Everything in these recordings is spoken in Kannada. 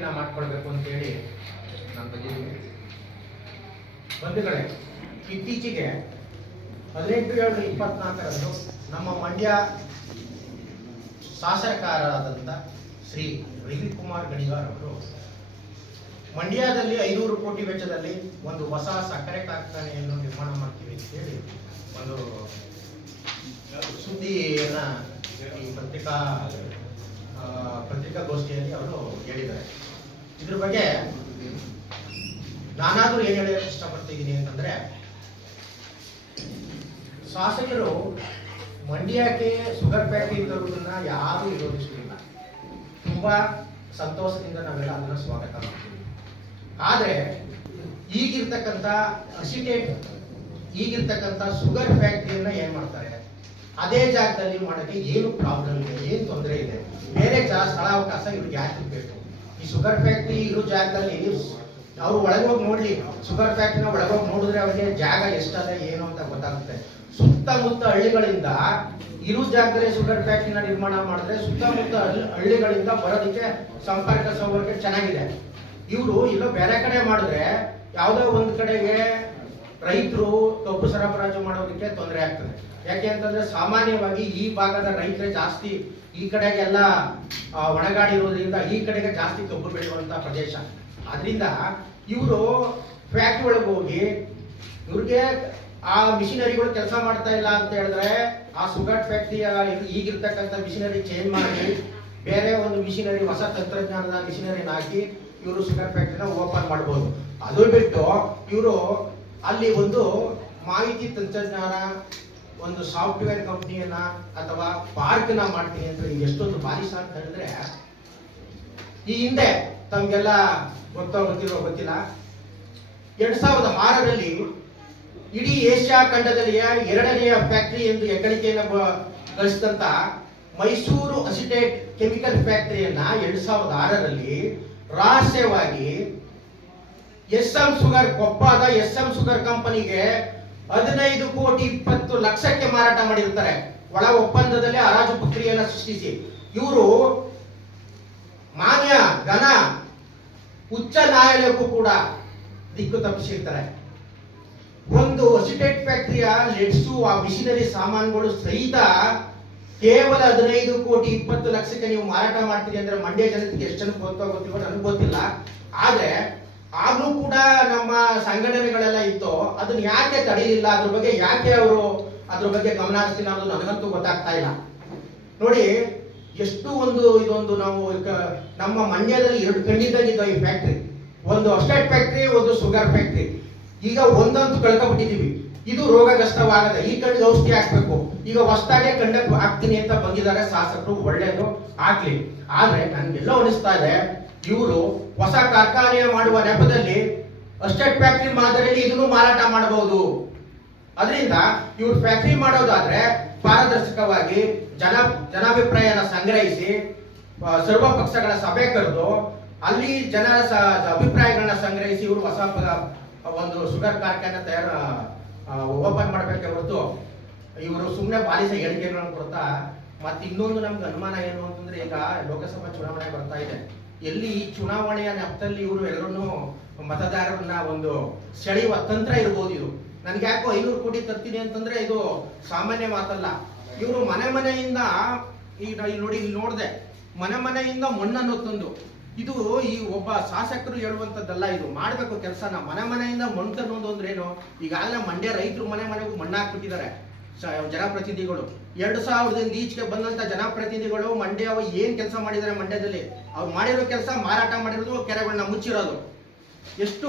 ಫ್ಯಾಕ್ಟ್ರಿನ ಮಾಡ್ಕೊಳ್ಬೇಕು ಅಂತೇಳಿ ನಾನು ಬಂದಿದ್ದೀನಿ. ಬಂಧುಗಳೇ, ಇತ್ತೀಚೆಗೆ 18/7/24 ನಮ್ಮ ಮಂಡ್ಯ ಶಾಸಕರಾದಂಥ ಶ್ರೀ ರವಿಕುಮಾರ್ ಗಣಿಗಾರ್ ಅವರು ಮಂಡ್ಯದಲ್ಲಿ 500 ಕೋಟಿ ವೆಚ್ಚದಲ್ಲಿ ಒಂದು ಹೊಸ ಸಕ್ಕರೆ ಕಾರ್ಖಾನೆಯನ್ನು ನಿರ್ಮಾಣ ಮಾಡ್ತೀವಿ ಅಂತ ಹೇಳಿ ಒಂದು ಸುದ್ದಿಯನ್ನ ಈ ಪತ್ರಿಕಾಗೋಷ್ಠಿಯಲ್ಲಿ ಅವರು ಹೇಳಿದ್ದಾರೆ. ಇದ್ರ ಬಗ್ಗೆ ನಾನಾದ್ರೂ ಏನ್ ಹೇಳಕ್ಕೆ ಇಷ್ಟಪಡ್ತಿದ್ದೀನಿ ಅಂತಂದ್ರೆ, ಶಾಸಕರು ಮಂಡ್ಯಕ್ಕೆ ಶುಗರ್ ಫ್ಯಾಕ್ಟರಿ ತರುವುದನ್ನ ಯಾರು ವಿರೋಧಿಸುವುದಿಲ್ಲ. ತುಂಬಾ ಸಂತೋಷದಿಂದ ನಾವೆಲ್ಲ ಅದನ್ನ ಸ್ವಾಗತ ಮಾಡ್ತೀವಿ. ಆದ್ರೆ ಈಗಿರ್ತಕ್ಕಂಥ ಶುಗರ್ ಫ್ಯಾಕ್ಟರಿಯನ್ನ ಏನ್ ಮಾಡ್ತಾರೆ, ಅದೇ ಜಾಗದಲ್ಲಿ ಮಾಡೋಕ್ಕೆ ಏನು ಪ್ರಾಬ್ಲಮ್ ಇದೆ, ಏನು ತೊಂದರೆ ಇದೆ, ಬೇರೆ ಸ್ಥಳಾವಕಾಶ ಇವ್ರಿಗೆ ಯಾಕೆ ಬೇಕು? ಈ ಶುಗರ್ ಫ್ಯಾಕ್ಟರಿ ಇರೋ ಜಾಗದಲ್ಲಿ ಅವ್ರು ಒಳಗೋಗಿ ನೋಡ್ಲಿ, ಶುಗರ್ ಫ್ಯಾಕ್ಟರಿನ ಒಳಗೋಗಿ ನೋಡಿದ್ರೆ ಅವ್ರಿಗೆ ಜಾಗ ಎಷ್ಟದ ಏನು ಅಂತ ಗೊತ್ತಾಗುತ್ತೆ. ಸುತ್ತಮುತ್ತ ಹಳ್ಳಿಗಳಿಂದ ಇರೋ ಜಾಗದಲ್ಲಿ ಶುಗರ್ ಫ್ಯಾಕ್ಟರಿನ ನಿರ್ಮಾಣ ಮಾಡಿದ್ರೆ ಸುತ್ತಮುತ್ತ ಹಳ್ಳಿಗಳಿಂದ ಬರೋದಕ್ಕೆ ಸಂಪರ್ಕ ಸೌಕರ್ಯ ಚೆನ್ನಾಗಿದೆ. ಇವರು ಇಲ್ಲೋ ಬೇರೆ ಕಡೆ ಮಾಡಿದ್ರೆ ಯಾವುದೋ ಒಂದು ಕಡೆಗೆ ರೈತರು ಕಬ್ಬು ಸರಬರಾಜು ಮಾಡೋದಕ್ಕೆ ತೊಂದರೆ ಆಗ್ತದೆ. ಯಾಕೆ ಅಂತಂದ್ರೆ ಸಾಮಾನ್ಯವಾಗಿ ಈ ಭಾಗದ ರೈತರೇ ಜಾಸ್ತಿ, ಈ ಕಡೆಗೆಲ್ಲ ಒಣಗಾಡಿರೋದ್ರಿಂದ ಈ ಕಡೆಗೆ ಜಾಸ್ತಿ ಕಬ್ಬು ಬೆಳೆಯುವಂತ ಪ್ರದೇಶ. ಆದ್ರಿಂದ ಇವರು ಫ್ಯಾಕ್ಟ್ರಿ ಒಳಗೆ ಹೋಗಿ ಇವ್ರಿಗೆ ಆ ಮಿಷಿನರಿಗಳು ಕೆಲಸ ಮಾಡ್ತಾ ಇಲ್ಲ ಅಂತ ಹೇಳಿದ್ರೆ ಆ ಶುಗರ್ ಫ್ಯಾಕ್ಟರಿಯ ಈಗಿರ್ತಕ್ಕಂಥ ಮಿಷಿನರಿ ಚೇಂಜ್ ಮಾಡಿ ಬೇರೆ ಒಂದು ಮಿಷಿನರಿ, ಹೊಸ ತಂತ್ರಜ್ಞಾನದ ಮಿಷಿನರಿನ ಹಾಕಿ ಇವರು ಶುಗರ್ ಫ್ಯಾಕ್ಟರಿನ ಓಪನ್ ಮಾಡಬಹುದು. ಅದು ಬಿಟ್ಟು ಇವರು ಅಲ್ಲಿ ಒಂದು ಮಾಹಿತಿ ತಂತ್ರಜ್ಞಾನ, ಒಂದು ಸಾಫ್ಟ್ವೇರ್ ಕಂಪ್ನಿಯನ್ನ ಅಥವಾ ಪಾರ್ಕ್ ನ ಮಾಡ್ತೀನಿ ಅಂತ ಎಷ್ಟೊಂದು ಬಾರಿಸ ಅಂತ ಹೇಳಿದ್ರೆ, ಈ ಹಿಂದೆ ತಮ್ಗೆಲ್ಲ ಗೊತ್ತಿಲ್ಲ 2006ರಲ್ಲಿ ಇಡೀ ಏಷ್ಯಾ ಖಂಡದಲ್ಲಿಯ 2ನೆಯ ಫ್ಯಾಕ್ಟರಿ ಎಂದು ಹೆಗ್ಗಳಿಕೆಯನ್ನು ಗಳಿಸಿದಂತ ಮೈಸೂರು ಅಸಿಟೇಟ್ ಕೆಮಿಕಲ್ ಫ್ಯಾಕ್ಟರಿಯನ್ನ 2006ರಲ್ಲಿ ರಹಸ್ಯವಾಗಿ SM ಶುಗರ್, ಕೊಪ್ಪದ SM ಶುಗರ್ ಕಂಪನಿಗೆ 15,20,00,000ಕ್ಕೆ ಮಾರಾಟ ಮಾಡಿರ್ತಾರೆ. ಒಳ ಒಪ್ಪಂದದಲ್ಲಿ ಹರಾಜು ಪ್ರಕ್ರಿಯೆಯನ್ನು ಸೃಷ್ಟಿಸಿ ಇವರು ಮಾನ್ಯ ಘನ ಉಚ್ಚ ನ್ಯಾಯಾಲಯಕ್ಕೂ ಕೂಡ ದಿಕ್ಕು ತಪ್ಪಿಸಿರ್ತಾರೆ. ಒಂದು ಅಸಿಟೇಟ್ ಫ್ಯಾಕ್ಟರಿಯ ಲೆಡ್ಸು, ಆ ಮಿಷಿನರಿ ಸಾಮಾನುಗಳು ಸಹಿತ ಕೇವಲ 15,20,00,000ಕ್ಕೆ ನೀವು ಮಾರಾಟ ಮಾಡ್ತೀರಿ ಅಂದ್ರೆ ಮಂಡ್ಯ ಜನತೆಗೆ ಎಷ್ಟು ಜನ ಗೊತ್ತಿಲ್ಲ, ನನಗೆ ಗೊತ್ತಿಲ್ಲ. ಆದ್ರೆ ಆಗ್ಲೂ ಕೂಡ ನಮ್ಮ ಸಂಘಟನೆಗಳೆಲ್ಲ ಇತ್ತು, ಅದನ್ನ ಯಾಕೆ ತಡೀಲಿಲ್ಲ, ಅದ್ರ ಬಗ್ಗೆ ಯಾಕೆ ಅವರು ಅದ್ರ ಬಗ್ಗೆ ಗಮನ ಹರಿಸ್ತಿಲ್ಲ ಅನ್ನೋದು ನನಗಂತೂ ಗೊತ್ತಾಗ್ತಾ ಇಲ್ಲ. ನೋಡಿ, ಎಷ್ಟು ಇದೊಂದು ನಾವು ನಮ್ಮ ಮಂಡ್ಯದಲ್ಲಿ 2 ಕಣ್ಣಿದ್ದಾಗಿದ್ದ ಈ ಫ್ಯಾಕ್ಟ್ರಿ, ಒಂದು ಅಸ್ಟೇಟ್ ಫ್ಯಾಕ್ಟ್ರಿ, ಒಂದು ಶುಗರ್ ಫ್ಯಾಕ್ಟ್ರಿ. ಈಗ ಒಂದಂತೂ ಕಳ್ಕೊಬಿಟ್ಟಿದೀವಿ. ಇದು ರೋಗಗ್ರಸ್ತವಾಗದೆ ಈ ಕಣ್ಣಿಗೆ ಔಷಧಿ ಹಾಕ್ಬೇಕು. ಈಗ ಹೊಸದಾಗೆ ಕಂಡಕ್ಟ್ ಹಾಕ್ತೀನಿ ಅಂತ ಬಂದಿದ್ದಾರೆ ಶಾಸಕರು, ಒಳ್ಳೇದು ಆಗ್ಲಿ. ಆದ್ರೆ ನನ್ಗೆಲ್ಲೋ ಅನಿಸ್ತಾ ಇದೆ, ಇವರು ಹೊಸ ಕಾರ್ಖಾನೆ ಮಾಡುವ ನೆಪದಲ್ಲಿ ಅಸ್ಟೇಟ್ ಫ್ಯಾಕ್ಟರಿ ಮಾದರಿಯಲ್ಲಿ ಇದನ್ನು ಮಾರಾಟ ಮಾಡಬಹುದು. ಅದರಿಂದ ಇವ್ರು ಫ್ಯಾಕ್ಟರಿ ಮಾಡೋದಾದ್ರೆ ಪಾರದರ್ಶಕವಾಗಿ ಜನಾಭಿಪ್ರಾಯನ ಸಂಗ್ರಹಿಸಿ ಸರ್ವ ಪಕ್ಷಗಳ ಸಭೆ ಕರೆದು ಅಲ್ಲಿ ಜನರ ಅಭಿಪ್ರಾಯಗಳನ್ನ ಸಂಗ್ರಹಿಸಿ ಇವರು ಹೊಸ ಒಂದು ಶುಗರ್ ಕಾರ್ಖಾನೆ ಓಪನ್ ಮಾಡಬೇಕೆ ಹೊರತು ಇವರು ಸುಮ್ಮನೆ ಬಾಲಿಸ ಹೇಳಿಕೆಗಳನ್ನು ಕೊಡ್ತಾ. ಮತ್ತೆ ಇನ್ನೊಂದು ನಮ್ಗೆ ಅನುಮಾನ ಏನು ಅಂತಂದ್ರೆ, ಈಗ ಲೋಕಸಭಾ ಚುನಾವಣೆ ಬರ್ತಾ ಇದೆ. ಎಲ್ಲಿ ಈ ಚುನಾವಣೆಯ ನೆಪದಲ್ಲಿ ಇವರು ಎಲ್ಲರನ್ನೂ ಮತದಾರರನ್ನ ಒಂದು ಸೆಳೆಯುವ ತಂತ್ರ ಇರ್ಬೋದು. ಇದು ನನ್ಗೆ ಯಾಕೋ 500 ಕೋಟಿ ತರ್ತೀನಿ ಅಂತಂದ್ರೆ ಇದು ಸಾಮಾನ್ಯ ಮಾತಲ್ಲ. ಇವರು ಮನೆಯಿಂದ ಈಗ ನೋಡಿ, ಇಲ್ಲಿ ನೋಡಿದೆ, ಮನೆಯಿಂದ ಮಣ್ಣನ್ನು ತಂದು, ಇದು ಈ ಒಬ್ಬ ಶಾಸಕರು ಹೇಳುವಂತದ್ದಲ್ಲ. ಇದು ಮಾಡ್ಬೇಕು ಕೆಲಸನ. ಮನೆಯಿಂದ ಮಣ್ಣು ತನ್ನೋದು ಅಂದ್ರೆ ಏನು? ಈಗಾಗಲೇ ಮಂಡ್ಯ ರೈತರು ಮನೆಗೂ ಮಣ್ಣು ಹಾಕ್ಬಿಟ್ಟಿದ್ದಾರೆ ಜನಪ್ರತಿನಿಧಿಗಳು. 2000ದಿಂದ ಈಚೆಗೆ ಬಂದಂತ ಜನಪ್ರತಿನಿಧಿಗಳು ಮಂಡ್ಯ ಏನ್ ಕೆಲಸ ಮಾಡಿದ್ದಾರೆ, ಮಂಡ್ಯದಲ್ಲಿ ಅವ್ರು ಮಾಡಿರೋ ಕೆಲಸ, ಮಾರಾಟ ಮಾಡಿರೋದು, ಕೆರೆಗಳನ್ನ ಮುಚ್ಚಿರೋದು. ಎಷ್ಟು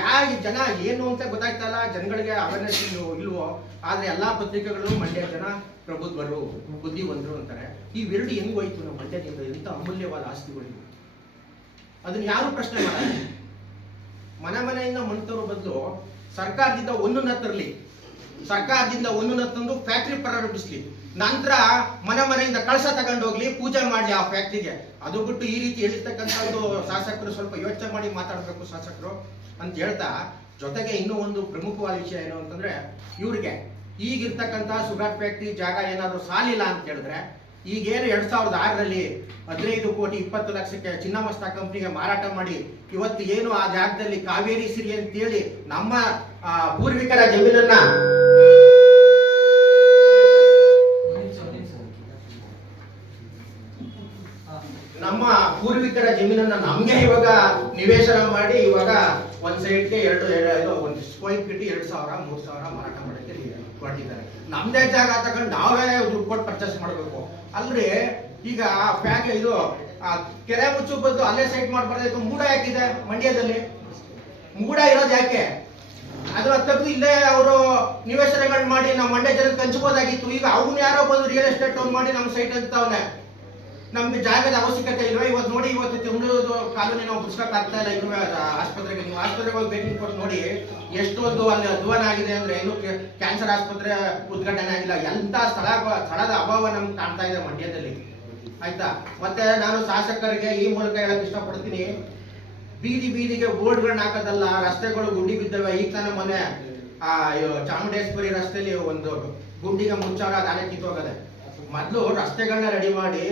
ಯಾವ ಜನ ಏನು ಅಂತ ಗೊತ್ತಾಗ್ತಾ ಇಲ್ಲ ಜನಗಳಿಗೆ, ಅವೇರ್ನೆಸ್ ಇಲ್ವೋ. ಆದ್ರೆ ಎಲ್ಲಾ ಪತ್ರಿಕೆಗಳು ಮಂಡ್ಯ ಜನ ಪ್ರಬುದ್ಧರು, ಬುದ್ಧಿವಂತರು ಅಂತಾರೆ. ಇವೆರಡು ಹೆಂಗ್ ಹೋಯ್ತು ನಮ್ಮ ಮಂಡ್ಯದಿಂದ? ಎಂತ ಅಮೂಲ್ಯವಾದ ಆಸ್ತಿಗಳಿವೆ, ಅದನ್ನ ಯಾರು ಪ್ರಶ್ನೆ ಮಾಡಲ್ಲ. ಮನೆಯಿಂದ ಮಣ್ಣು ತರೋ ಬದಲು ಸರ್ಕಾರದಿಂದ ಒಂದನ್ನ ತರಲಿ, ಸರ್ಕಾರದಿಂದ ಒಂದನ್ನ ತಂದು ಫ್ಯಾಕ್ಟ್ರಿ ಪ್ರಾರಂಭಿಸ್ಲಿ, ನಂತರ ಮನೆಯಿಂದ ಕಳಸ ತಗೊಂಡೋಗ್ಲಿ, ಪೂಜೆ ಮಾಡ್ಲಿ ಆ ಫ್ಯಾಕ್ಟ್ರಿಗೆ. ಅದು ಬಿಟ್ಟು ಈ ರೀತಿ ಹೇಳಿರ್ತಕ್ಕಂಥದ್ದು ಶಾಸಕರು ಸ್ವಲ್ಪ ಯೋಚನೆ ಮಾಡಿ ಮಾತಾಡಬೇಕು ಶಾಸಕರು ಅಂತ ಹೇಳ್ತಾ, ಜೊತೆಗೆ ಇನ್ನೂ ಒಂದು ಪ್ರಮುಖವಾದ ವಿಷಯ ಏನು ಅಂತಂದ್ರೆ, ಇವ್ರಿಗೆ ಈಗಿರ್ತಕ್ಕಂಥ ಶುಗರ್ ಫ್ಯಾಕ್ಟ್ರಿ ಜಾಗ ಏನಾದ್ರು ಸಾಲಿಲ್ಲ ಅಂತ ಹೇಳಿದ್ರೆ ಈಗೇನು 2006ರಲ್ಲಿ 15 ಕೋಟಿ 20 ಲಕ್ಷಕ್ಕೆ ಚಿನ್ನಮಸ್ತ ಕಂಪ್ನಿಗೆ ಮಾರಾಟ ಮಾಡಿ ಇವತ್ತು ಏನು ಆ ಜಾಗದಲ್ಲಿ ಕಾವೇರಿ ಸಿರಿ ಅಂತೇಳಿ ನಮ್ಮ ಪೂರ್ವಿಕರ ಜಮೀನನ್ನ ನಮ್ಗೆ ಇವಾಗ ನಿವೇಶನ ಮಾಡಿ ಇವಾಗ ಒಂದ್ ಸೈಡ್ಗೆ ಒಂದು ಸ್ಕ್ವೇರ್ ಫೀಟ್ 2,000 3,000 ಮಾರಾಟ ಮಾಡಕ್ಕೆ ಹೊರಟಿದ್ದಾರೆ. ನಮ್ದೇ ಜಾಗ ತಗೊಂಡು ನಾವೇ ದುಡ್ಡು ಕೊಟ್ಟು ಪರ್ಚೇಸ್ ಮಾಡಬೇಕು ಅಲ್ರಿ. ಈಗ ಇದು ಕೆರೆ ಮುಚ್ಚು ಬಂದು ಅಲ್ಲೇ ಸೈಟ್ ಮಾಡ್ಬಾರ್ದಾಯ್ತು. ಮೂಡ ಯಾಕಿದೆ ಮಂಡ್ಯದಲ್ಲಿ? ಮೂಡ ಇರೋದು ಯಾಕೆ? ಅದನ್ನ ತೆಗೆದು ಇಲ್ಲೇ ಅವರು ನಿವೇಶನಗಳು ಮಾಡಿ ನಮ್ಮ ಮಂಡ್ಯ ಜನಕ್ಕೆ ಹಂಚ್ಬೋದಾಗಿತ್ತು. ಈಗ ಅವ್ನು ಯಾರೋ ಬಂದು ರಿಯಲ್ ಎಸ್ಟೇಟ್ ಅವ್ನು ಮಾಡಿ ನಮ್ಮ ಸೈಟ್ ಅಂತವನೆ. ನಮ್ಗೆ ಜಾಗದ ಅವಶ್ಯಕತೆ ಇಲ್ವಾ? ಇವತ್ತು ನೋಡಿ, ಇವತ್ತು ತಿಂಗಳದು ಕಾಲೋನಿ ನಾವು ಬಿಡ್ಸ್ಕೊಕ್ ಆಗ್ತಾ ಇಲ್ಲ. ಇನ್ನು ಆಸ್ಪತ್ರೆಗೆ ನೀವು ಆಸ್ಪತ್ರೆಗೆ ಹೋಗಿ ಭೇಟಿ ಕೊಟ್ಟು ನೋಡಿ ಎಷ್ಟೊಂದು ಅಲ್ಲಿ ಅಧ್ವಾನ ಆಗಿದೆ ಅಂದ್ರೆ. ಇನ್ನು ಕ್ಯಾನ್ಸರ್ ಆಸ್ಪತ್ರೆ ಉದ್ಘಾಟನೆ ಆಗಿಲ್ಲ. ಎಂತ ಸ್ಥಳದ ಅಭಾವ ನಮ್ಗೆ ಕಾಣ್ತಾ ಇದೆ ಮಂಡ್ಯದಲ್ಲಿ. ಆಯ್ತಾ? ಮತ್ತೆ ನಾನು ಶಾಸಕರಿಗೆ ಈ ಮೂಲಕ ಹೇಳಕ್ ಇಷ್ಟಪಡ್ತೀನಿ, ಬೀದಿಗೆ ಬೋರ್ಡ್ಗಳನ್ನ ಹಾಕೋದಲ್ಲ, ರಸ್ತೆಗಳು ಗುಂಡಿ ಬಿದ್ದವೆ. ಈಗ ತಾನೇ ಮೊನ್ನೆ ಚಾಮುಂಡೇಶ್ವರಿ ರಸ್ತೆಯಲ್ಲಿ ಒಂದು ಗುಂಡಿಗೆ ಮುಂಚಾರ ದಾರಿ ಕಿತ್ತೋಗದೆ. ಮೊದಲು ರಸ್ತೆಗಳನ್ನ ರೆಡಿ ಮಾಡಿ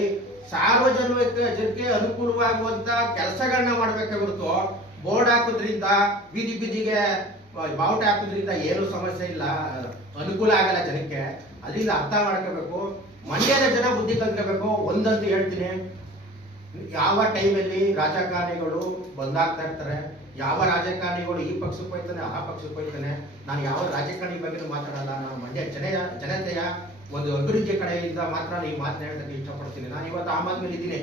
ಸಾರ್ವಜನಿಕರಿಗೆ ಅನುಕೂಲವಾಗುವಂತ ಕೆಲಸಗಳನ್ನ ಮಾಡ್ಬೇಕೆ ಹೊರತು ಬೋರ್ಡ್ ಹಾಕೋದ್ರಿಂದ ಬೀದಿಗೆ ಬಾವುಟ ಹಾಕೋದ್ರಿಂದ ಏನು ಸಮಸ್ಯೆ ಇಲ್ಲ, ಅನುಕೂಲ ಆಗಲ್ಲ ಜನಕ್ಕೆ. ಅದರಿಂದ ಅರ್ಥ ಮಾಡ್ಕೋಬೇಕು. ಮಂಡ್ಯದ ಜನ ಬುದ್ಧಿ ಕಲ್ತ್ಕೋಬೇಕು. ಒಂದಂತೂ ಹೇಳ್ತೀನಿ, ಯಾವ ಟೈಮಲ್ಲಿ ರಾಜಕಾರಣಿಗಳು ಬಂದಾಗ್ತಾ ಇರ್ತಾರೆ, ಯಾವ ರಾಜಕಾರಣಿಗಳು ಈ ಪಕ್ಷಕ್ಕೆ ಹೋಯ್ತಾನೆ ಆ ಪಕ್ಷಕ್ಕೆ ಹೋಯ್ತಾನೆ. ನಾನು ಯಾವ ರಾಜಕಾರಣಿ ಬಗ್ಗೆ ಮಾತಾಡಲ್ಲ. ನಾನು ಮಂಡ್ಯ ಜನತೆಯ ಒಂದು ಅಭಿವೃದ್ಧಿ ಕಡೆಯಿಂದ ಮಾತ್ರ ಈ ಮಾತನ್ನ ಹೇಳೋದಕ್ಕೆ ಇಷ್ಟಪಡ್ತೀನಿ. ನಾನು ಇವತ್ತು ಆಮ್ ಆದ್ಮೇಲೆ ಇದ್ದೀನಿ.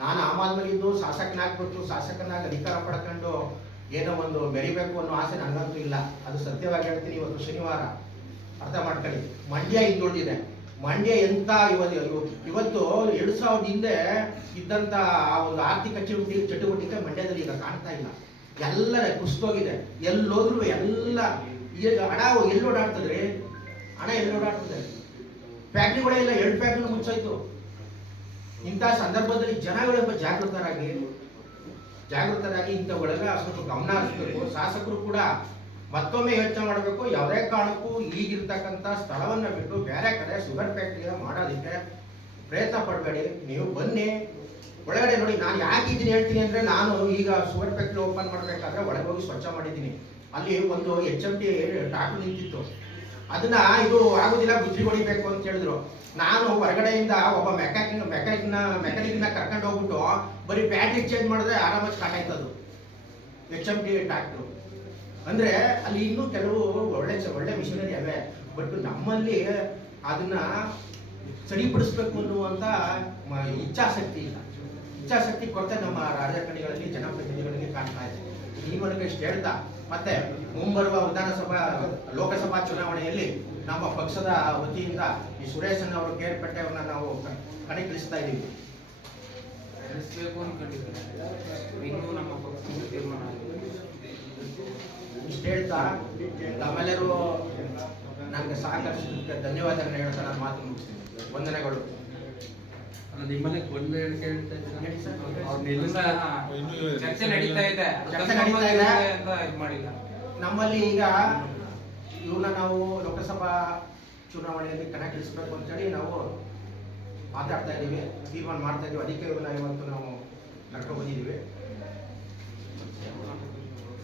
ನಾನು ಆಮ್ ಆದ್ಮೇಲೆ ಇದ್ದು ಶಾಸಕನಾಗ್ಬಿಟ್ಟು ಶಾಸಕನಾಗಿ ಅಧಿಕಾರ ಪಡ್ಕೊಂಡು ಏನೋ ಒಂದು ಮೆರಿಬೇಕು ಅನ್ನೋ ಆಸೆ ನನಗಂತೂ ಇಲ್ಲ. ಅದು ಸತ್ಯವಾಗಿ ಹೇಳ್ತೀನಿ. ಇವತ್ತು ಶನಿವಾರ, ಅರ್ಥ ಮಾಡ್ಕೊಳ್ಳಿ. ಮಂಡ್ಯ ಹಿಂದುಳಿದಿದೆ. ಮಂಡ್ಯ ಎಂತ ಇವತ್ತು 2000 ಹಿಂದೆ ಇದ್ದಂತ ಆ ಒಂದು ಆರ್ಥಿಕ ಚಟುವಟಿಕೆ ಮಂಡ್ಯದಲ್ಲಿ ಈಗ ಕಾಣ್ತಾ ಇಲ್ಲ. ಎಲ್ಲರ ಕುಸಿದೋಗಿದೆ. ಎಲ್ಲೋದ್ರು ಎಲ್ಲ ಹಣ ಎಲ್ಲಿ ಓಡಾಡ್ತದ್ರಿ? ಹಣ ಎಲ್ಲಿ ಓಡಾಡ್ತದೆ? ಫ್ಯಾಕ್ಟ್ರಿಗಳೇ ಇಲ್ಲ. 2 ಫ್ಯಾಕ್ಟ್ರಿ ಮುಚ್ಚೋಯ್ತು. ಇಂಥ ಸಂದರ್ಭದಲ್ಲಿ ಜನಗಳು ಜಾಗೃತರಾಗಿ ಇಂಥವುಗಳೆಲ್ಲ ಸ್ವಲ್ಪ ಗಮನ ಹರಿಸಬೇಕು. ಶಾಸಕರು ಕೂಡ ಮತ್ತೊಮ್ಮೆ ಯೋಚನೆ ಮಾಡಬೇಕು. ಯಾವುದೇ ಕಾರಣಕ್ಕೂ ಈಗಿರ್ತಕ್ಕಂಥ ಸ್ಥಳವನ್ನ ಬಿಟ್ಟು ಬೇರೆ ಕಡೆ ಶುಗರ್ ಫ್ಯಾಕ್ಟ್ರಿ ಮಾಡೋದಕ್ಕೆ ಪ್ರಯತ್ನ ಪಡಬೇಡಿ. ನೀವು ಬನ್ನಿ ಒಳಗಡೆ ನೋಡಿ. ನಾನು ಯಾಕೆ ಇದನ್ನ ಹೇಳ್ತೀನಿ ಅಂದ್ರೆ, ನಾನು ಈಗ ಶುಗರ್ ಫ್ಯಾಕ್ಟ್ರಿ ಓಪನ್ ಮಾಡ್ಬೇಕಾದ್ರೆ ಒಳಗೆ ಹೋಗಿ ಸ್ವಚ್ಛ ಮಾಡಿದ್ದೀನಿ. ಅಲ್ಲಿ ಒಂದು HMT ಟ್ರಾಕ್ಟರ್ ನಿಂತಿತ್ತು. ಅದನ್ನ ಇದು ಆಗುದಿಲ್ಲ, ಗುಜ್ರಿ ಹೊಡಿಬೇಕು ಅಂತ ಹೇಳಿದ್ರು. ನಾನು ಹೊರಗಡೆಯಿಂದ ಒಬ್ಬ ಮೆಕ್ಯಾನಿಕ್ನ ಕರ್ಕೊಂಡು ಹೋಗ್ಬಿಟ್ಟು ಬರೀ ಬ್ಯಾಟ್ರಿ ಚೇಂಜ್ ಮಾಡಿದ್ರೆ ಆರಾಮಾಗಿ ಸ್ಟಾರ್ಟ್ ಆಯ್ತದು HMT ಟ್ರಾಕ್ಟರ್. ಅಂದ್ರೆ ಅಲ್ಲಿ ಇನ್ನೂ ಕೆಲವು ಒಳ್ಳೆ ಮಿಷನರಿ ಅವೆ. ಬಟ್ ನಮ್ಮಲ್ಲಿ ಅದನ್ನ ಸರಿಪಡಿಸ್ಬೇಕು ಅನ್ನುವಂತ ಇಚ್ಛಾಶಕ್ತಿ ಇಲ್ಲ. ಇಚ್ಛಾಶಕ್ತಿ ಕೊರತೆ ನಮ್ಮ ರಾಜಕಾರಣಿಗಳಲ್ಲಿ ಜನಪ್ರತಿನಿಧಿಗಳಿಗೆ ಕಾಣ್ತಾ ಇದೆ. ಈ ಮೂಲಕ ಇಷ್ಟು ಹೇಳ್ತಾ, ಮತ್ತೆ ಮುಂಬರುವ ಲೋಕಸಭಾ ಚುನಾವಣೆಯಲ್ಲಿ ನಮ್ಮ ಪಕ್ಷದ ವತಿಯಿಂದ ಈ ಸುರೇಶನ್ ಅವರು ಕೇರ್ಪಟ್ಟೆ ಅವ್ರನ್ನ ನಾವು ಕಣಕ್ಕಿಳಿಸ್ತಾ ಇದ್ದೀವಿ. ಇಷ್ಟು ಹೇಳ್ತಾ ತಮ್ಮೆಲ್ಲರೂ ನನಗೆ ಸಹಕರಿಸಿದ್ದಕ್ಕೆ ಧನ್ಯವಾದಗಳನ್ನ ಹೇಳ್ತಾ ನಾನು ಮಾತು ಮುಗಿಸ್ತೀನಿ. ವಂದನೆಗಳು. ನಿಮ್ಮನೆ ಒಂದು ಹೇಳಿಕೆ ಹೇಳ್ತಾ ಚರ್ಚೆ ನಡೀತಾ ಇದೆ. ನಮ್ಮಲ್ಲಿ ಈಗ ಇವ್ರನ್ನ ನಾವು ಲೋಕಸಭಾ ಚುನಾವಣೆಯಲ್ಲಿ ಕಣಕ್ಕಿಳಿಸ್ಬೇಕು ಅಂತೇಳಿ ನಾವು ಮಾತಾಡ್ತಾ ಇದ್ದೀವಿ, ತೀರ್ಮಾನ ಮಾಡ್ತಾ ಇದೀವಿ. ಅದಕ್ಕೆ ಇವ್ರನ್ನ ಇವತ್ತು ನಾವು ಕರ್ಕೊಂಡು ಬಂದಿದ್ದೀವಿ.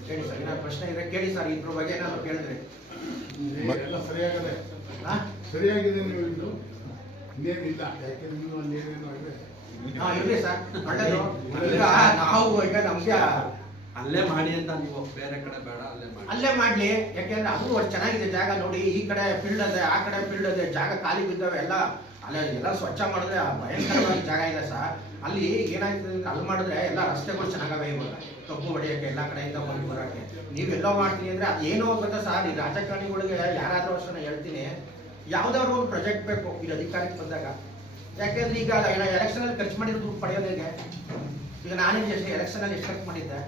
ಕೇಳಿ ಸರ್, ಏನಾದ್ರು ಪ್ರಶ್ನೆ ಇದೆ ಕೇಳಿ ಸರ್. ಇದ್ರ ಬಗ್ಗೆ ಏನಾದ್ರು ಕೇಳಿದ್ರೆ ಸರಿಯಾಗಿದೆ. ನೀವು ಇನ್ನು ಇನ್ನೇನಿಲ್ಲ, ಯಾಕೆಂದ್ರೆ ನೀವು ಅಲ್ಲಿ ಏನೇನೋ ಇದೆ. ಇರ್ಲಿ ಸರ್, ಒಳ್ಳೆಯದು. ನಾವು ಈಗ ನಮ್ಗೆ ಅಲ್ಲೇ ಮಾಡಿ ಅಂತ, ನೀವು ಬೇರೆ ಕಡೆ ಬೇಡ, ಅಲ್ಲೇ ಮಾಡ್ಲಿ. ಯಾಕೆಂದ್ರೆ ಅದು ಚೆನ್ನಾಗಿದೆ ಜಾಗ. ನೋಡಿ, ಈ ಕಡೆ ಫೀಲ್ಡ್ ಇದೆ, ಆ ಕಡೆ ಫೀಲ್ಡ್ ಇದೆ, ಜಾಗ ಖಾಲಿ ಬಿದ್ದಾವೆ ಎಲ್ಲ. ಎಲ್ಲ ಸ್ವಚ್ಛ ಮಾಡಿದ್ರೆ ಭಯಂಕರವಾಗಿ ಜಾಗ ಇದೆ ಸರ್. ಅಲ್ಲಿ ಏನಾಯ್ತದೆ ಅಂದ್ರೆ, ಅಲ್ಲಿ ಮಾಡಿದ್ರೆ ಎಲ್ಲ ರಸ್ತೆಗಳು ಚೆನ್ನಾಗವೆ. ಇವಾಗ ಕಬ್ಬು ಹೊಡೆಯಕ್ಕೆ ಎಲ್ಲ ಕಡೆಯಿಂದ ಬಂದು ಬರೋಕ್ಕೆ ನೀವೆಲ್ಲೋ ಮಾಡ್ತೀನಿ ಅಂದ್ರೆ ಅದು ಏನೋ ಗೊತ್ತಾ ಸರ್. ಈ ರಾಜಕಾರಣಿಗಳಿಗೆ ಯಾರಾದ್ರೂ ಅಷ್ಟನ್ನ ಹೇಳ್ತೀನಿ, ಯಾವ್ದಾದ್ರು ಒಂದು ಪ್ರಾಜೆಕ್ಟ್ ಬೇಕು ಈಗ ಅಧಿಕಾರಕ್ಕೆ ಬಂದಾಗ. ಯಾಕೆಂದ್ರೆ ಈಗ ಎಲೆಕ್ಷನ್ ಅಲ್ಲಿ ಖರ್ಚು ಮಾಡಿರೋ ದುಡ್ಡು ಪಡೆಯೋದು ಹೇಗೆ? ಈಗ ನಾನೇ ಎಲೆಕ್ಷನ್ ಅಲ್ಲಿ ಎಷ್ಟು ಖರ್ಚು ಮಾಡಿದ್ದೆ?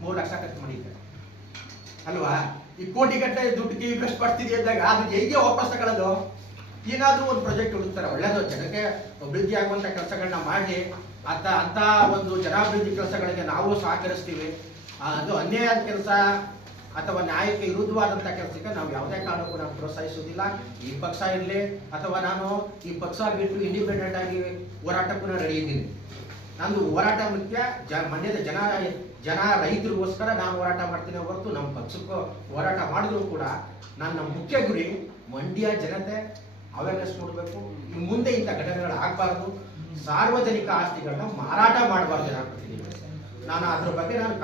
3 ಲಕ್ಷ ಖರ್ಚು ಮಾಡಿದ್ದೆ ಅಲ್ವಾ? ಈ ಕೋಟಿಗಟ್ಟಲೆ ದುಡ್ಡು ಇನ್ವೆಸ್ಟ್ ಮಾಡ್ತಿದ್ದೆ ಅಂದಾಗ ಅದು ಹೇಗೆ ವಾಪಸ್ ತಗೊಳ್ಳೋದು? ಏನಾದ್ರೂ ಒಂದು ಪ್ರಾಜೆಕ್ಟ್ ಹುಡುಕ್ತಾರೆ, ಒಳ್ಳೇದು, ಜನಕ್ಕೆ ಅಭಿವೃದ್ಧಿ ಆಗುವಂತ ಕೆಲಸಗಳನ್ನ ಮಾಡಿ ಅಂತ ಒಂದು ಜನಾಭಿವೃದ್ಧಿ ಕೆಲಸಗಳಿಗೆ ನಾವು ಸಹಕರಿಸ್ತೀವಿ. ಅದು ಅನ್ಯಾಯದ ಕೆಲಸ ಅಥವಾ ನ್ಯಾಯಕ್ಕೆ ವಿರುದ್ಧವಾದಂಥ ಕೆಲಸಕ್ಕೆ ನಾವು ಯಾವುದೇ ಕಾರಣಕ್ಕೂ ನಾವು ಪ್ರೋತ್ಸಾಹಿಸುವುದಿಲ್ಲ. ಈ ಪಕ್ಷ ಇರಲಿ ಅಥವಾ ನಾನು ಈ ಪಕ್ಷ ಬಿಟ್ಟು ಇಂಡಿಪೆಂಡೆಂಟ್ ಆಗಿ ಹೋರಾಟಕ್ಕೂ ನಾನು ರೆಡಿ ಇದ್ದೀನಿ. ನಂದು ಹೋರಾಟ ಮುಖ್ಯ. ಮಂಡ್ಯದ ಜನ ರೈತರಿಗೋಸ್ಕರ ನಾನು ಹೋರಾಟ ಮಾಡ್ತೀನಿ ಹೊರತು ನಮ್ಮ ಪಕ್ಷಕ್ಕೂ ಹೋರಾಟ ಮಾಡಿದ್ರು ಕೂಡ ನನ್ನ ಮುಖ್ಯ ಗುರಿ ಮಂಡ್ಯ ಜನತೆ ಅವೇರ್ನೆಸ್ ಕೊಡಬೇಕು. ಇನ್ನು ಮುಂದೆ ಇಂಥ ಘಟನೆಗಳು ಆಗಬಾರ್ದು. ಸಾರ್ವಜನಿಕ ಆಸ್ತಿಗಳನ್ನ ಮಾರಾಟ ಮಾಡಬಾರ್ದು ಜನಪ್ರತಿನಿಧಿಗಳು. ನಾನು ಅದ್ರ ಬಗ್ಗೆ ನಾನು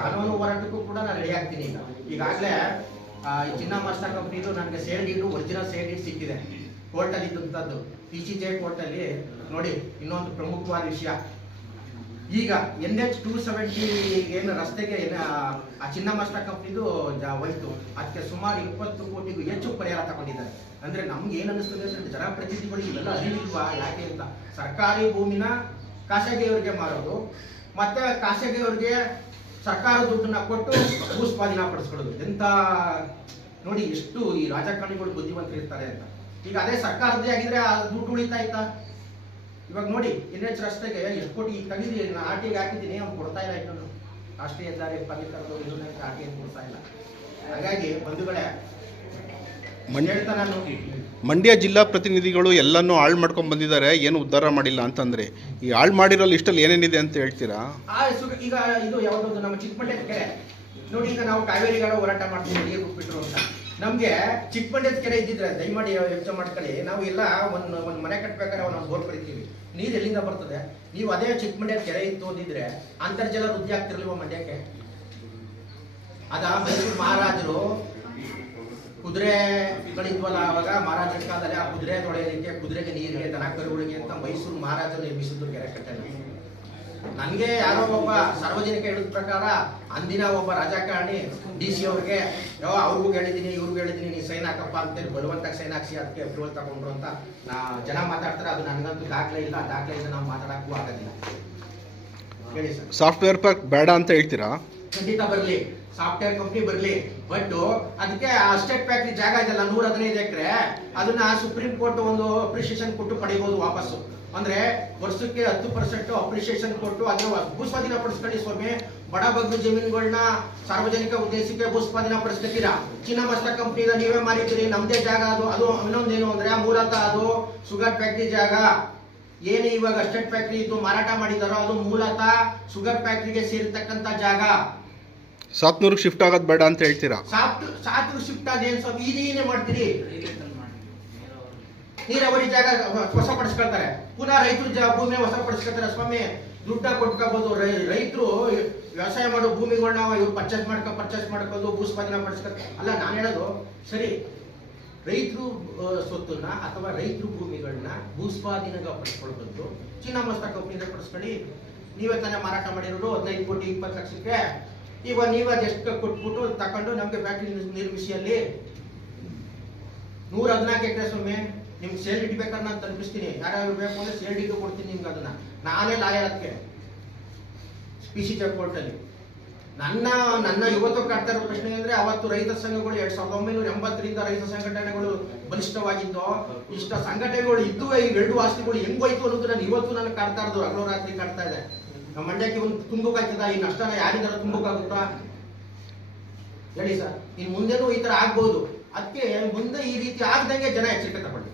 ಕಾನೂನು ಹೋರಾಟಕ್ಕೂ ಕೂಡ ನಾನು ರೆಡಿ ಆಗ್ತೀನಿ. ಈಗಾಗಲೇ ಚಿನ್ನಮಸ್ತ ಕಂಪ್ನಿದು ನನಗೆ sale deed original sale deed ಸಿಕ್ಕಿದೆ ಕೋರ್ಟಲ್ಲಿ ಇದ್ದಂಥದ್ದು. PCJ ಕೋರ್ಟಲ್ಲಿ ನೋಡಿ. ಇನ್ನೊಂದು ಪ್ರಮುಖವಾದ ವಿಷಯ, ಈಗ NH 270 ಏನು ರಸ್ತೆಗೆ ಆ ಚಿನ್ನಮಸ್ತ ಕಂಪ್ನಿದು ಹೋಯ್ತು, ಅದಕ್ಕೆ ಸುಮಾರು 20 ಕೋಟಿಗೂ ಹೆಚ್ಚು ಪರಿಹಾರ ತಗೊಂಡಿದ್ದಾರೆ. ಅಂದ್ರೆ ನಮ್ಗೆ ಏನ್ ಅನಿಸ್ತದೆ ಅಂದ್ರೆ ಜನಪ್ರತಿನಿಧಿಗಳಿಗೆ ಇವೆಲ್ಲ ಅರಿವಿಲ್ವಾ ಯಾಕೆ ಅಂತ. ಸರ್ಕಾರಿ ಭೂಮಿನ ಖಾಸಗಿಯವರಿಗೆ ಮಾರೋದು, ಮತ್ತೆ ಖಾಸಗಿಯವರಿಗೆ ಸರ್ಕಾರ ದುಡ್ಡನ್ನ ಕೊಟ್ಟು ಭೂಸ್ವಾಧೀನ ಪಡಿಸ್ಕೊಳ್ಳೋದು. ಎಂತ ನೋಡಿ ಎಷ್ಟು ಈ ರಾಜಕಾರಣಿಗಳು ಬುದ್ಧಿವಂತರು ಇರ್ತಾರೆ ಅಂತ. ಈಗ ಅದೇ ಸರ್ಕಾರದ್ದೇ ಆಗಿದ್ರೆ ಆ ದುಡ್ಡು ಉಳಿತಾ ಇತ್ತಾ? ಇವಾಗ ನೋಡಿ NH ರಸ್ತೆಗೆ ಎಷ್ಟು ಕೋಟಿ ತೆಗೆದು ಆರ್ಟಿಗೆ ಹಾಕಿದ್ದೀನಿ, ಅವ್ನು ಕೊಡ್ತಾ ಇಲ್ಲ. ಇನ್ನೊಂದು ರಾಷ್ಟ್ರೀಯ ಹೆದ್ದಾರಿ ಪ್ರಾಧಿಕಾರದವರು ಇನ್ನೊಂದು ಆರ್ಟಿಗೆ ಕೊಡ್ತಾ ಇಲ್ಲ. ಹಾಗಾಗಿ ಬಂಧುಗಳೇ ಹೇಳ್ತಾ ನಾನು ಮಂಡ್ಯ ಜಿಲ್ಲಾ ಪ್ರತಿನಿಧಿಗಳು ಎಲ್ಲನೂ ಹಾಳು ಮಾಡ್ಕೊಂಡು ಬಂದಿದ್ದಾರೆ, ಏನು ಉದ್ಧಾರ ಮಾಡಿಲ್ಲ ಅಂತಂದ್ರೆ ಈ ಹಾಳು ಮಾಡಿರೋ ಲಿಸ್ಟಲ್ಲಿ ಏನೇನಿದೆ ಅಂತ ಹೇಳ್ತೀರಾ? ಈಗ ಇದು ಯಾವುದೊಂದು ನಮ್ಮ ಚಿಕ್ಕಮಂಡ್ಯದ ಕೆರೆ ನೋಡಿ. ಈಗ ನಾವು ಕಾವೇರಿಗಳ ಹೋರಾಟ ಮಾಡ್ತೀವಿ ನೀರು ಬಿಟ್ಬಿಟ್ರು ಅಂತ. ನಮ್ಗೆ ಚಿಕ್ಕಮಂಡ್ಯದ ಕೆರೆ ಇದ್ದಿದ್ರೆ ದಯಮಾಡಿ ಯೋಚನೆ ಮಾಡ್ಕೊಳ್ಳಿ. ನಾವು ಎಲ್ಲ ಒಂದು ಮನೆ ಕಟ್ಬೇಕಾದ್ರೆ ನಾವು ಬೋರ್ ಕರಿತೀವಿ, ನೀರು ಎಲ್ಲಿಂದ ಬರ್ತದೆ? ನೀವು ಅದೇ ಚಿಕ್ಕಮಂಡ್ಯದ ಕೆರೆ ಇತ್ತು ಅಂದಿದ್ರೆ ಅಂತರ್ಜಲ ವೃದ್ಧಿ ಆಗ್ತಿರ್ಲಿವ ಮಂಡ್ಯಕ್ಕೆ? ಅದ ಮೈಸೂರು ಮಹಾರಾಜರು ಕುದುರೆಗಳಿದ್ವಲ್ಲ, ಅವಾಗ ಮಹಾರಾಜರ ಕಾಲದಲ್ಲಿ ಆ ಕುದುರೆ ತೊಳೆಯೋದಕ್ಕೆ, ಕುದುರೆಗೆ ನೀರಿಗೆ, ದನ ಕರುಗಳಿಗೆ ಅಂತ ಮೈಸೂರು ಮಹಾರಾಜರು ನಿರ್ಮಿಸಿದ್ರು ಕೆರೆ ಕಟ್ಟೆನ. ನನಗೆ ಯಾರೋ ಒಬ್ಬ ಸಾರ್ವಜನಿಕ ಹೇಳಿದ ಪ್ರಕಾರ ಅಂದಿನ ಒಬ್ಬ ರಾಜಕಾರಣಿ DC ಅವ್ರಿಗೆ ಅವ್ರಿಗೂ ಹೇಳಿದ್ದೀನಿ ಇವ್ರಿಗೂ ಹೇಳಿದ್ದೀನಿ ನೀ ಸೈನ್ ಹಾಕಪ್ಪ ಅಂತೇಳಿ ಬಲವಂತಾಗಿ ಸೈನ್ ಹಾಕ್ಸಿ ಅದಕ್ಕೆ ಅಪ್ರೂವಲ್ ತಗೊಂಡ್ರು ಅಂತ ಜನ ಮಾತಾಡ್ತಾರೆ. ಅದು ನನಗಂತೂ ದಾಖಲೆ ಇಲ್ಲ, ದಾಖಲೆಯಿಂದ ನಾವು ಮಾತಾಡಕ್ಕೂ ಆಗೋದಿಲ್ಲ. ಹೇಳಿ ಸರ್. ಸಾಫ್ಟ್ವೇರ್ ಪಾರ್ಕ್ ಬೇಡ ಅಂತ ಹೇಳ್ತೀರಾ? ಖಂಡಿತ ಬರಲಿ, ಸಾಫ್ಟ್ವೇರ್ ಕಂಪ್ನಿ ಬರಲಿ. ಬಟ್ ಅದಕ್ಕೆ ಅಸ್ಟೇಟ್ ಫ್ಯಾಕ್ಟ್ರಿ ಜಾಗ ಇದೆಲ್ಲ 115 ಎಕರೆ, ಅದನ್ನ ಸುಪ್ರೀಂ ಕೋರ್ಟ್ ಒಂದು ಅಪ್ರಿಸಿಯೇಷನ್ ಕೊಟ್ಟು ಪಡಿಬಹುದು ವಾಪಸ್ಸು. ಅಂದ್ರೆ ವರ್ಷಕ್ಕೆ 10% ಅಪ್ರಿಸಿಯೇಷನ್ ಕೊಟ್ಟು ಅದನ್ನ ಭೂಸ್ವಾಧೀನ ಪಡಿಸ್ಕೊಳ್ಳಿ ಸ್ವಾಮಿ. ಬಡ ಬಗ್ಗು ಜಮೀನುಗಳನ್ನ ಸಾರ್ವಜನಿಕ ಉದ್ದೇಶಕ್ಕೆ ಭೂಸ್ವಾಧೀನ ಪಡಿಸ್ಕೊತೀರಾ? ಚಿನ್ನಮಸ್ತ ಕಂಪ್ನಿದ ನೀವೇ ಮಾರಿದ್ದೀರಿ, ನಮ್ದೇ ಜಾಗ ಅದು. ಅದು ಇನ್ನೊಂದೇನು ಅಂದ್ರೆ ಮೂಲತಃ ಅದು ಶುಗರ್ ಫ್ಯಾಕ್ಟ್ರಿ ಜಾಗ. ಏನು ಇವಾಗ ಅಸ್ಟೇಟ್ ಫ್ಯಾಕ್ಟ್ರಿ ಇದು ಮಾರಾಟ ಮಾಡಿದಾರೋ ಅದು ಮೂಲತಃ ಶುಗರ್ ಫ್ಯಾಕ್ಟ್ರಿಗೆ ಸೇರಿರ್ತಕ್ಕಂಥ ಜಾಗ. ಸಾತ್ನೂರಿಗೆ ಶಿಫ್ಟ್ ಆಗೋದು ಬೇಡ ಅಂತ ಹೇಳ್ತೀರಾ? ಸಾತ್ನೂರು ಶಿಫ್ಟ್ ಅದೇನು ಸ್ವಾಮಿ? ಇದೇನೇ ಮಾಡ್ತೀರಿ? ನೀರಾವರಿ ಜಾಗ ವಶಪಡಿಸ್ಕೊಳ್ತಾರೆ, ಪುನಃ ರೈತರು ಭೂಮಿ ವಶಪಡಿಸ್ಕೊಳ್ತಾರೆ ಸ್ವಾಮಿ. ದುಡ್ಡ ಕೊಟ್ಕೋಬಹುದು. ರೈತರು ವ್ಯವಸಾಯ ಮಾಡೋ ಭೂಮಿಗಳನ್ನ ಇವ್ರು ಪರ್ಚೇಸ್ ಮಾಡ್ಕೋದು, ಭೂಸ್ವಾಧೀನ ಪಡಿಸ್ಕೊತಾರೆ. ಅಲ್ಲ, ನಾನು ಹೇಳೋದು ಸರಿ, ರೈತರು ಸ್ವತ್ತನ್ನ ಅಥವಾ ರೈತರು ಭೂಮಿಗಳನ್ನ ಭೂಸ್ವಾಧೀನ ಪಡಿಸ್ಕೊಳ್ಬೋದು. ಚಿನ್ನಮಸ್ತ ಕಂಪ್ನಿಯಿಂದ ಪಡಿಸ್ಕೊಳ್ಳಿ. ನೀವೇ ತಾನೇ ಮಾರಾಟ ಮಾಡಿರೋದು 15 ಕೋಟಿ 20 ಲಕ್ಷಕ್ಕೆ. ಇವಾಗ ನೀವು ಅದೆಷ್ಟು ಕೊಟ್ಬಿಟ್ಟು ತಕೊಂಡು ನಮ್ಗೆ ಫ್ಯಾಕ್ಟ್ರಿ ನಿರ್ಮಿಸಿ. ಅಲ್ಲಿ 114 ಎಕರೆ ಸ್ವಾಮಿ. ನಿಮ್ಗೆ ಸೇಲ್ ಇಡ್ಬೇಕಾದ್ರೆ ನಾನು ತಲುಪಿಸ್ತೀನಿ. ಯಾರ್ಯಾರು ಬೇಕು ಅಂದ್ರೆ ಸೇಲ್ ಇಟ್ಟು ಕೊಡ್ತೀನಿ ನಿಮ್ಗೆ. ಅದನ್ನ ನಾನೇ ಲಾಯರ್ ಅದಕ್ಕೆ PCJ ಕೋರ್ಟಲ್ಲಿ. ನನ್ನ ಇವತ್ತು ಕಾಡ್ತಾ ಇರೋ ಪ್ರಶ್ನೆ ಅಂದ್ರೆ, ಅವತ್ತು ರೈತ ಸಂಘಗಳು 1980ರಿಂದ ರೈತ ಸಂಘಟನೆಗಳು ಬಲಿಷ್ಠವಾಗಿದ್ದು, ಇಷ್ಟ ಸಂಘಟನೆಗಳು ಇದ್ದು ಈ 2 ಆಸ್ತಿಗಳು ಹೆಂಗ್ ಹೋಯ್ತು ಅನ್ನೋದು ನಾನು ಇವತ್ತು ನನಗೆ ಕಾಡ್ತಾ ಇರೋದು, ಹಗಲು ರಾತ್ರಿ ಕಾಡ್ತಾ ಇದೆ. ನಮ್ಮ ಮಂಡ್ಯಕ್ಕೆ ಒಂದು ತುಂಬಕ್ಕಾಗ್ತದ? ಈ ನಷ್ಟನ ಯಾರಿದಾರ ತುಂಬಕ್ಕಾಗುತ್ತಾ? ಹೇಳಿ ಸರ್. ಇನ್ ಮುಂದೆನೂ ಈ ತರ ಆಗ್ಬಹುದು. ಅದಕ್ಕೆ ಮುಂದೆ ಈ ರೀತಿ ಆಗದಂಗೆ ಜನ ಎಚ್ಚರಿಕೆ ತಗೊಳ್ಳಿ.